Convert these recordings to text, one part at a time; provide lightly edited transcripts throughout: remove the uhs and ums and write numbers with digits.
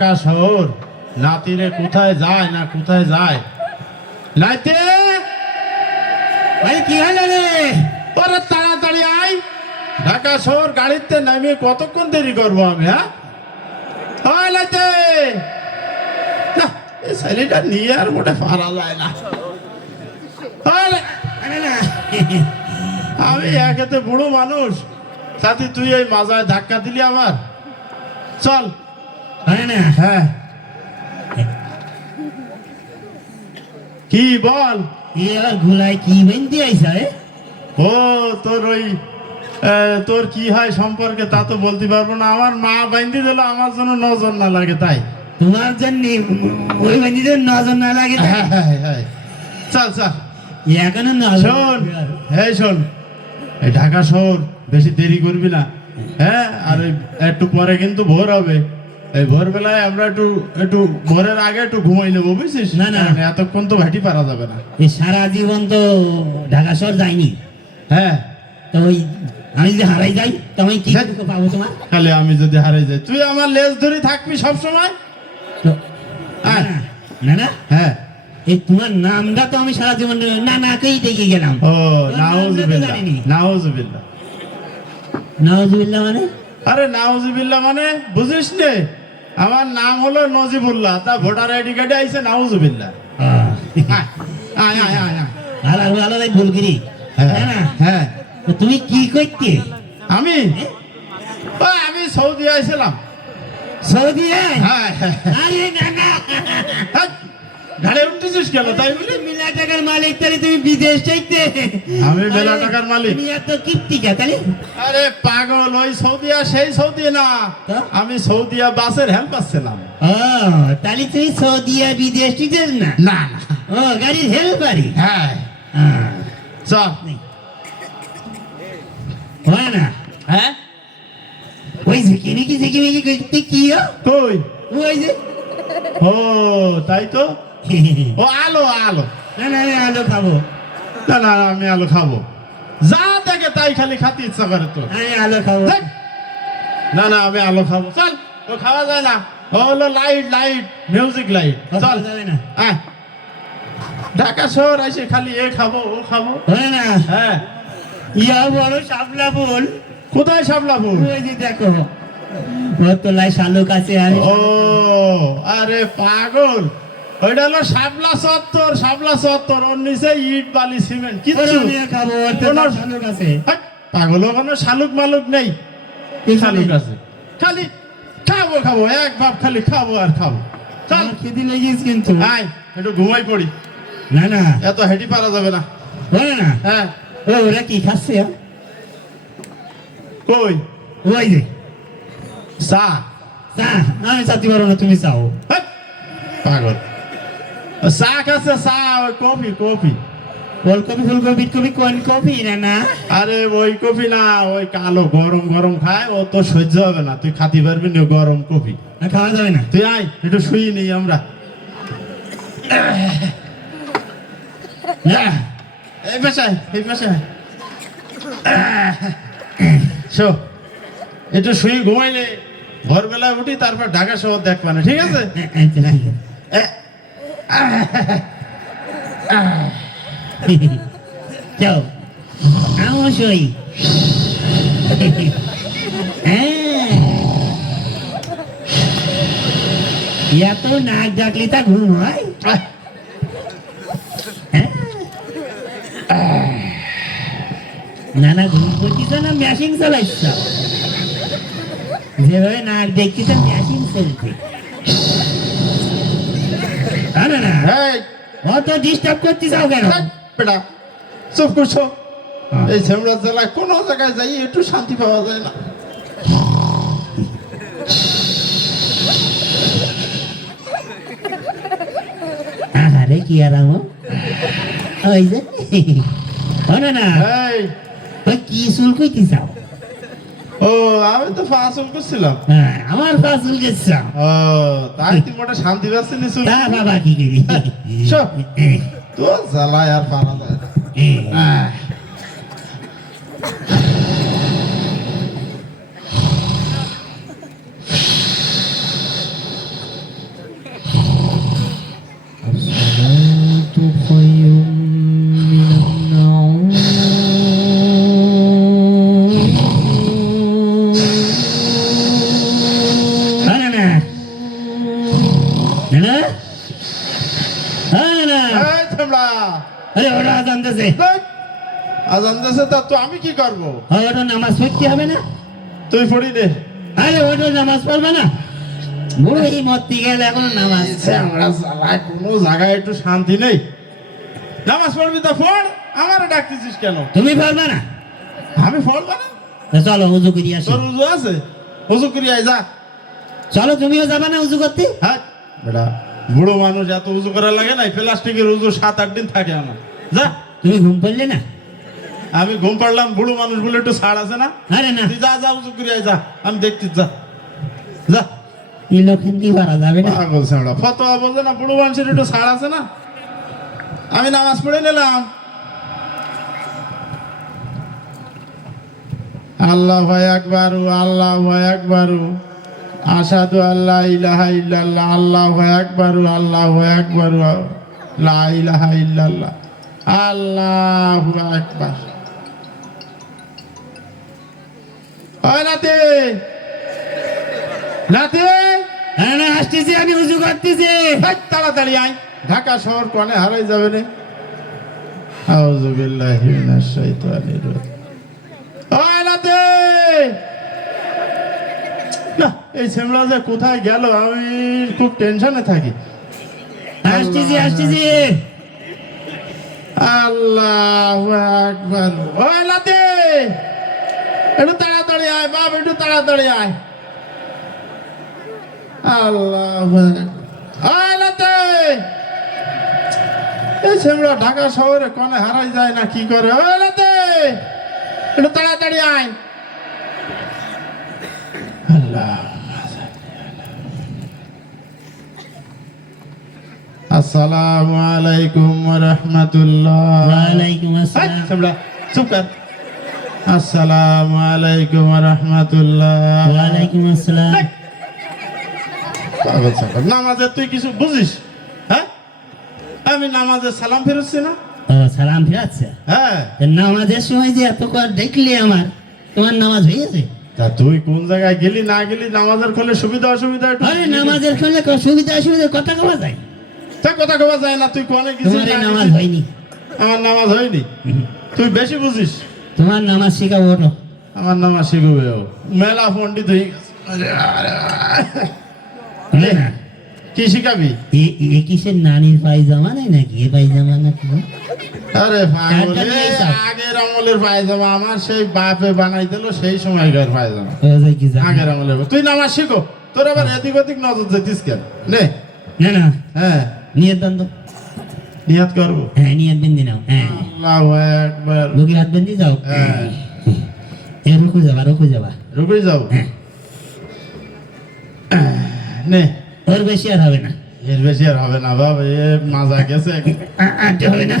ঢাকা শহর নাতিরে কোথায় যায় না কোথায় যায় নাইতে ভাই কি হলো রে? ওরে তাড়াতাড়ি আয় ঢাকা শহর গাড়িতে নামিয়ে কতক্ষণ দেরি করবো আমি হ্যাঁ হয় নাইতে না এই ছেলেটা নিয়ে আর মোটে পারা যায় না আমি একেতে বুড়ো মানুষ সাথে তুই এই মাজায় ধাক্কা দিলি আমার চল হ্যাঁ কি বল ঘুলাই কি বেঁধে আইসা ও তোর ওই তোর কি হয় সম্পর্কে তা তো বলতে পারবো না আমার মা বাইন্ধি দিল আমার জন্য নজর না লাগে তাই তোমার জন্য ওই বেঁধে নজর না লাগে চল চল এখনো শোন হ্যাঁ শোন এই ঢাকা শহর বেশি দেরি করবি না হ্যাঁ আর একটু পরে কিন্তু ভোর হবে এই ভোরবেলায় আমরা একটু একটু ভোরের আগে একটু ঘুমাই নেবো বুঝছিস না না এতক্ষণ তো ভাটি পারা যাবে না এই সারা জীবন তো ঢাকা শহর যাইনি হ্যাঁ তো ওই আমি যদি হারাই যাই তো আমি কি পাবো তোমার তাহলে আমি যদি হারাই যাই তুই আমার লেজ ধরে থাকবি সব সময় না না হ্যাঁ এই তোমার নামটা তো আমি সারা জীবন নাকেই দেখে গেলাম ও নাউজুবিল্লাহ নাউজুবিল্লাহ নাউজুবিল্লাহ মানে আরে নাউজুবিল্লাহ মানে বুঝিস নে আমার নাম হলো নজিবুল্লাহ তা ভোটার আইডি কার্ডে আইছে নাউজুবিল্লাহ ভালো ভালো ভাই ভুলগিরি হ্যাঁ তো তুমি কি করতে আমি আমি সৌদি আইছিলাম সৌদি হ্যাঁ আরে না না ঘাড়ে উঠতেছিস কেন তাই বলি মিলা টাকার মালিক তাহলে তুমি বিদেশ চাইতে আমি মেলা টাকার মালিক তুমি এত কিপ্তিকা তাহলে আরে পাগল ওই সৌদিয়া সেই সৌদি না আমি সৌদিয়া বাসের হেল্পার ছিলাম ও তাহলে তুমি সৌদিয়া বিদেশ টিদেশ না না না ও গাড়ির হেল্পারই হ্যাঁ চল হয় না হ্যাঁ ওই ঝিকিমিকি ঝিকিমিকি করতে কি কই ওই যে ও তাই তো ও আলো আলো না না আমি আলু খাবো না না আমি আলো খাবো যা দেখে তাই খালি খাতে ইচ্ছা করে তো আমি আলু খাবো না না আমি আলো খাবো চল ও খাওয়া যায় না ও হলো লাইট লাইট মিউজিক লাইট চল যাবে না হ্যাঁ ঢাকা শহর এসে খালি এ খাবো ও খাবো হয় না হ্যাঁ ইয়া বড় শাপলা ফুল কোথায় শাপলা ফুল ওই যে দেখো ওর তোলায় শালুক আছে আমি ও আরে পাগল ওইটা হলো শাপলা চত্বর ওর নিচে ইট বালি সিমেন্ট কিছু খাবো ওর তোলায় শালুক আছে পাগল ওখানে শালুক মালুক নেই শালুক আছে খালি খাবো খাবো এক ভাব খালি খাবো আর খাবো চল খিদি লেগেছে কিন্তু আয় একটু ঘুমাই পড়ি না না এত হেঁটে পারা যাবে না হয় না হ্যাঁ ওরা কি খাচ্ছে কই ওই যে চা চা আমি চাতে পারবো না তুমি চাও পাগল চা খাচ্ছে চা ওই কফি কফি ফুলকপি ফুলকপি বিটকপি কোন কপি না না আরে ওই কফি না ওই কালো গরম গরম খায় ও তো সহ্য হবে না তুই খাতে পারবি না গরম কফি না খাওয়া যাবে না তুই আয় একটু শুই নেই আমরা এই পেশায় এই পেশায় শো একটু শুই ঘুমাইলে ভোরবেলায় উঠি তারপর ঢাকা শহর দেখবা না ঠিক আছে যাও অবশ্যই এত নাক ডাকলি তা ঘুম হয় না না ঘুম করছিস না মেশিন চালাইছ যেভাবে নাক দেখছিস মেশিন চলছে না না অত ডিস্টার্ব করতে চাও কেন বেটা চুপ করছো এই ঝেমড়া জেলায় কোনো জায়গায় যাই একটু শান্তি পাওয়া যায় না আরে কি আরাম ওই যে না না ওই কি চুল কইতে চাও ও আমি তো ফাঁসল করছিলাম আমার ফাঁসল গেছিলাম ও তাই তুই মোটা শান্তি পাচ্ছি নিছু তা বাবা কি করি তো জ্বালায় আর পারা যায় না আব্বা আরে ওটা আজান দিয়েছে। ধ্যাৎ, আজান দিয়েছে তা তো আমি কি করবো? ওটা নামাজ পড়তে হবে না? তুই পড়ি রে। আরে ওটা নামাজ পড়বে না? বুড়ো এই মরতে গেলে এখন নামাজ। আমরা জ্বালায় কোনো জায়গায় একটু শান্তি নেই। নামাজ পড়বি তো পড়, আমারে ডাকতেছিস কেন? তুমি পারবে না? আমি পড়বো না? তা চলো উজু করি আসি। তোর উজু আছে? উজু করি আয় যা। চলো তুমিও যাবে না উজু করতে? হ্যাঁ বেটা, বুড়ো মানুষ এত উজু করা লাগে না, প্লাস্টিকের উজু 7-8 দিন থাকে আমার। যা। তুমি ঘুম পড়লে না? আমি ঘুম পাড়লাম, বুড়ো মানুষ বলে একটু ছাড় আছে না? আরে না, তুই যা যা উজু করি আয় যা, আমি দেখছি যা যা। এই লোকখান কি পারা যাবে না? পাগল ছেঁড়া, ফতোয়া বলছে না বুড়ো মানুষের একটু ছাড় আছে না? আমি নামাজ পড়ে নিলাম। আল্লাহ আকবারু, আল্লাহ আকবারু, আশহাদু আল্লা ইলাহা ইল্লাল্লাহ, আল্লাহু আকবারু, আল্লাহু আকবারু, লা ইলাহা ইল্লাল্লাহ, আল্লাহু আকবার। ওই নাতি, নাতি, হ্যাঁ না, আসতেছি আমি উজু করতেছি। এই তাড়াতাড়ি আয়, ঢাকা শহর কোনে হারাই যাবে রে। আউযু বিল্লাহি মিনাশ শাইতানির রাজিম। ওই নাতি, না এই ছেমলা যে কোথায় গেল, আমি খুব টেনশনে থাকি। আসতেছি আসতেছি। আল্লাহু আকবার। ওই নাতি, একটু তাড়াতাড়ি আয় বাপ, একটু তাড়াতাড়ি আয়। আল্লাহু আকবার। ওই নাতি, এই ছেমলা ঢাকা শহরে কোনে হারাই যায় না কি করে? ওই নাতি, একটু তাড়াতাড়ি আয়। আল্লাহ। আসসালামু আলাইকুম ওয়া রাহমাতুল্লাহ। ওয়ালাইকুম আসসালাম। ছেমলা চুপ কর। আসসালামু আলাইকুম ওয়া রাহমাতুল্লাহ। ওয়ালাইকুম আসসালাম। পাগল ছাগল, নামাজে তুই কিছু বুঝিস? হ্যাঁ, আমি নামাজে সালাম ফেরোচ্ছি না? ও সালাম ফিরাচ্ছে? হ্যাঁ। তা নামাজের সময় যে এত কর দেখলি আমার, তোমার নামাজ হয়েছে? তা তুই কোন জায়গায় গেলি না গেলি, নামাজের খোলে সুবিধা অসুবিধা একটু আরে নামাজের ফলে সুবিধা অসুবিধা কথা কওয়া যায়? তা কথা কওয়া যায় না? তুই কোনে গেছিস তোমার না নামাজ গেছিস? হয়নি। আমার নামাজ হয়নি? তুই বেশি বুঝিস। তোমার নামাজ শিখাবো ওঠো। আমার নামাজ শিখবে ও, মেলা পণ্ডিত হয়ে গেছে। হবে না? কি শিখাবি? এ কিসের নানির পায়জামা নেই নাকি? এ পায়জামা নাকি? আরে পাগল, চারটা নিয়ে যাও। আগের আমলের পায়জামা, আমার সেই বাপে বানাই দিল সেই সময়কার পায়জামা। ও যে কি জানি। আগের আমলের। তুই নামাজ শিখো, তোর আবার এদিক ওদিক নজর যেতিস কেন? নে। না না, হ্যাঁ, নিয়ত বান্ধব। নিয়াত করবো। হ্যাঁ নিয়ত বেঁধে নাও। হ্যাঁ, আল্লাহু আকবার। বুকে হাত বেঁধে যাও। হ্যাঁ। এ রুকু যাবা, রুকু যাবা। রুকুই যাবো। হ্যাঁ। নে। ওর বেশি আর হবে না। এর বেশি আর হবে না বাবা, এ মাজা গেছে। আটটা হবে না।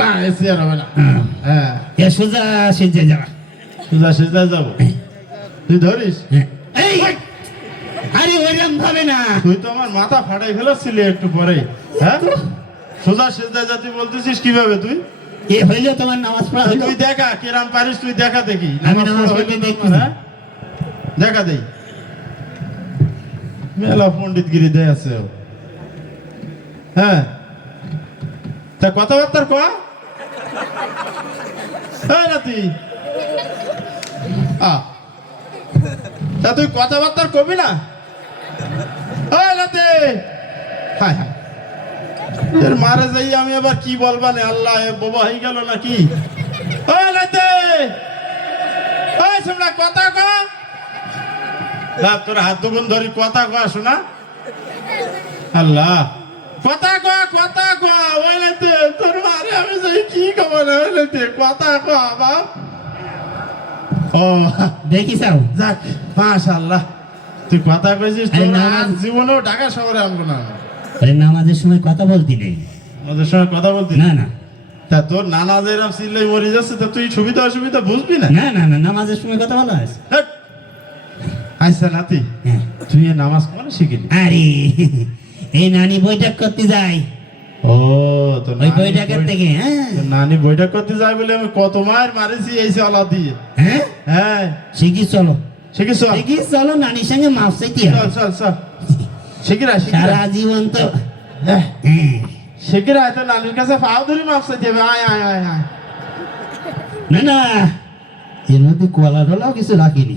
না, এসি আর হবে না। হ্যাঁ। হ্যাঁ, এ সোজা সেজে যাবা। সোজা সিজা যাবো। তুই ধরিস? হ্যাঁ। এই, আরে ওইরকম ভাবে না। তুই তো আমার মাথা ফাটাই ফেলেছিলি একটু পরে। হ্যাঁ, সোজা সিজা যাতি বলতেছিস কিভাবে তুই? এ হইলো তোমার নামাজ পড়া হইলো? তুই দেখা কিরাম পারিস, তুই দেখা দেখি। আমি নামাজ পড়া পড়তে হইলো দেখতেছি। তোমার, হ্যাঁ? দেখা দেই। মেলা পণ্ডিত গিরি দেয় আছে ও। হ্যাঁ, তা কথাবার্তার কয়া নাতি। তা তুই কথাবার্তার কবি না? নাতি, হায় হায়, এর মারে যাই আমি আবার কি বলবা নে? আল্লাহ, এ বাবা হয়ে গেল নাকি? নাতি, তোমরা কথা কয়া। তোর হাত দুগুন ধরি কথা কয়া শোনা। আল্লাহ, কথা কয়া, কথা কয়া। ওই নাতি, তোর মারে আমি যাই কি খবর? ওই নাতি, কথা কয়া বাপ। ও দেখি চাও। যাক, মাশাআল্লাহ, তুই কথা কইছিস। আরে তোর না, আর জীবনেও ঢাকা শহরে আনবো না। আরে নামাজের সময় কথা বলতি নেই। ওদের সঙ্গে কথা বলতি না না তা তোর নানা যেরকম চিল্লাই মরে যাচ্ছে, তা তুই সুবিধা অসুবিধা বুঝবি না? না না না, নামাজের সময় কথা বলা আছে। হেৎ। আচ্ছা নাতি, হ্যাঁ। তুই এ নামাজ কোনে শিখলি? আরে এই নানি বৈঠক করতে যায়, ও তো ওই বৈঠকের থেকে। হ্যাঁ নানি বৈঠক করতে যায় বলে আমি কত মার মারিছি এই চালা দিয়ে। হ্যাঁ, হ্যাঁ, শিখি চলো, শিখিস? শিখি চলো, নানির সঙ্গে মাপ চাইতে চল হবে। চল চল, শিখিরা সারা জীবন তো। হ্যাঁ, হ্যাঁ, শিগগির আয় তো নানির কাছে পাও ধরি মাপ চাইতে হবে আয় আয় আয় আয় না না এর মধ্যে কলা টলাও কিছু রাখিনি